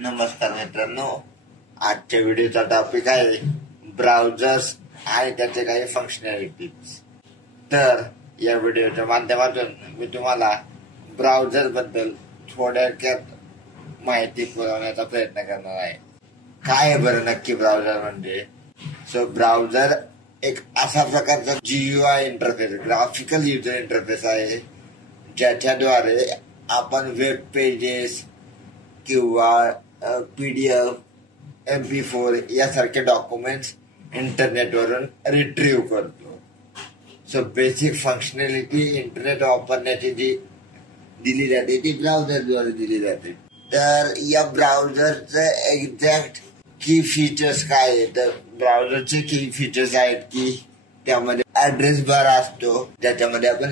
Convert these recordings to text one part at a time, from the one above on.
नमस्कार मित्रांनो, आजच्या व्हिडिओचा टॉपिक आहे ब्राउझर्स आणि त्याचे काही फंक्शनॅलिटीज. तर या व्हिडिओच्या माध्यमातून मी तुम्हाला ब्राउझर बद्दल थोडक्यात माहिती पुरवण्याचा प्रयत्न करणार आहे. काय बरं नक्की ब्राउझर म्हणजे? ब्राउझर एक असा प्रकारचा GUI interface, graphical user interface आहे, ज्याच्याद्वारे आपण वेब पेजेस किंवा PDF, MP4 यासारखे डॉक्युमेंट्स इंटरनेटवरून रिट्रीव्ह करतो. बेसिक फंक्शनॅलिटी इंटरनेट वापरण्याची जी दिली जाते ती ब्राउझरद्वारे दिली जाते. तर या ब्राउझरचे एक्झॅक्ट की फीचर्स काय आहेत? तर ब्राउझरचे की फीचर्स आहेत की त्यामध्ये ऍड्रेस बार असतो, ज्याच्यामध्ये आपण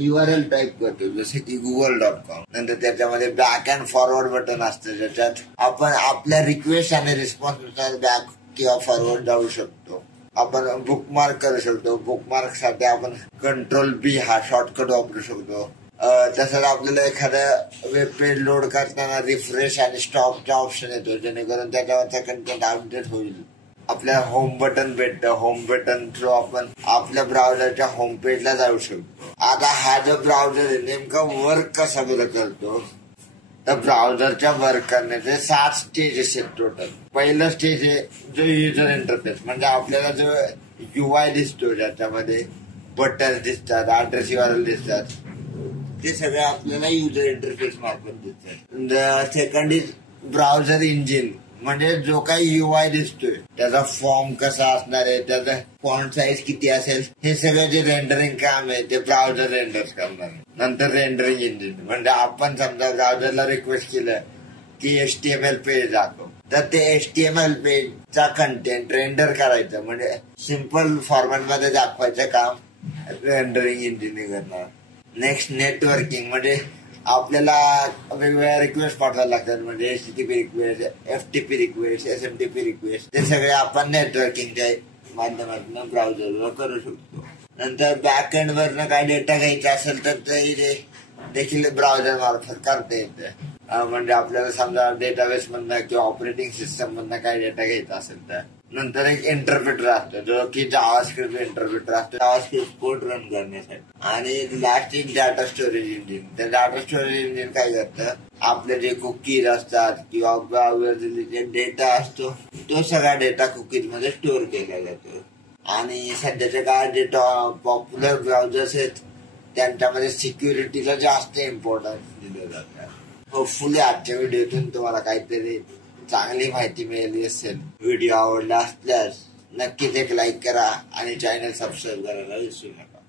URL टाईप करतो, जसे की google.com. नंतर त्याच्यामध्ये बॅक अँड फॉरवर्ड बटन असतं, ज्याच्यात आपण आपल्या रिक्वेस्ट आणि रिस्पॉन्स नुसार बॅक किंवा फॉरवर्ड जाऊ शकतो. आपण बुकमार्क करू शकतो. बुकमार्क साठी आपण Ctrl+B हा शॉर्टकट वापरू शकतो. तसंच आपल्याला एखादं वेब पेज लोड करताना रिफ्रेश आणि स्टॉपचा ऑप्शन येतो, जेणेकरून त्याच्यावरचा कंटेंट अपडेट होईल. आपल्याला होम बटन भेटतं. होम बटन थ्रू आपण आपल्या ब्राउझरच्या होम पेजला जाऊ शकतो. आता हा जो ब्राउझर आहे नेमका वर्क कसा बरं करतो? तर ब्राउझरच्या वर्क करण्याचे 7 स्टेजेस आहेत टोटल. पहिलं स्टेज आहे जो युजर इंटरफेस, म्हणजे आपल्याला जो UI दिसतो, ज्याच्यामध्ये बटन दिसतात, ऍड्रेस URL दिसतात, ते सगळं आपल्याला युजर इंटरफेस मार्फत दिसतात. सेकंड इज ब्राउझर इंजिन, म्हणजे जो काही UI दिसतोय त्याचा फॉर्म कसा असणार आहे, त्याचा फॉन्ट साईज किती असेल, हे सगळं जे रेंडरिंग काम आहे ते ब्राउझर रेंडर करणार. नंतर रेंडरिंग इंजिन, म्हणजे आपण समजा ब्राउझरला रिक्वेस्ट केलं की HTML पेज दाखव, तर ते HTML पेजचा कंटेंट रेंडर करायचं, म्हणजे सिंपल फॉर्मॅट मध्ये दाखवायचं काम रेंडरिंग इंजिन करणार. नेक्स्ट नेटवर्किंग, म्हणजे आपल्याला वेगवेगळ्या रिक्वेस्ट पाठवायला लागतात, म्हणजे HTTP request, FTP request, SMTP request, ते सगळे आपण नेटवर्किंगच्या माध्यमातून ब्राउझरवर करू शकतो. नंतर बॅक एंड वरनं काय डेटा घ्यायचा असेल तर ते देखील ब्राउझर मार्फत करता येतं. म्हणजे आपल्याला समजा डेटाबेस मधनं किंवा ऑपरेटिंग सिस्टम मधनं काय डेटा घ्यायचा असेल तर. नंतर एक इंटरप्रिटर असतो, जो की जावास्क्रिप्ट इंटरप्रिटर असतो, जावास्क्रिप्ट कोड रन करण्यासाठी. आणि लास्ट एक डाटा स्टोरेज इंजिन. त्या डाटा स्टोरेज इंजिन काय करतं, आपले जे कुकीज असतात किंवा ब्राउझर जे डेटा असतो तो सगळा डेटा कुकीज मध्ये स्टोअर केला जातो. आणि सध्याच्या काळात जे पॉप्युलर ब्राउझर्स आहेत त्यांच्यामध्ये सिक्युरिटीला जास्त इम्पॉर्टन्स दिलं जातं. होपफुली आजच्या व्हिडिओतून तुम्हाला काहीतरी चांगली माहिती मिळाली असेल. व्हिडिओ आवडला असल्यास नक्कीच एक लाईक करा आणि चॅनल सबस्क्राईब करायला विसरू नका.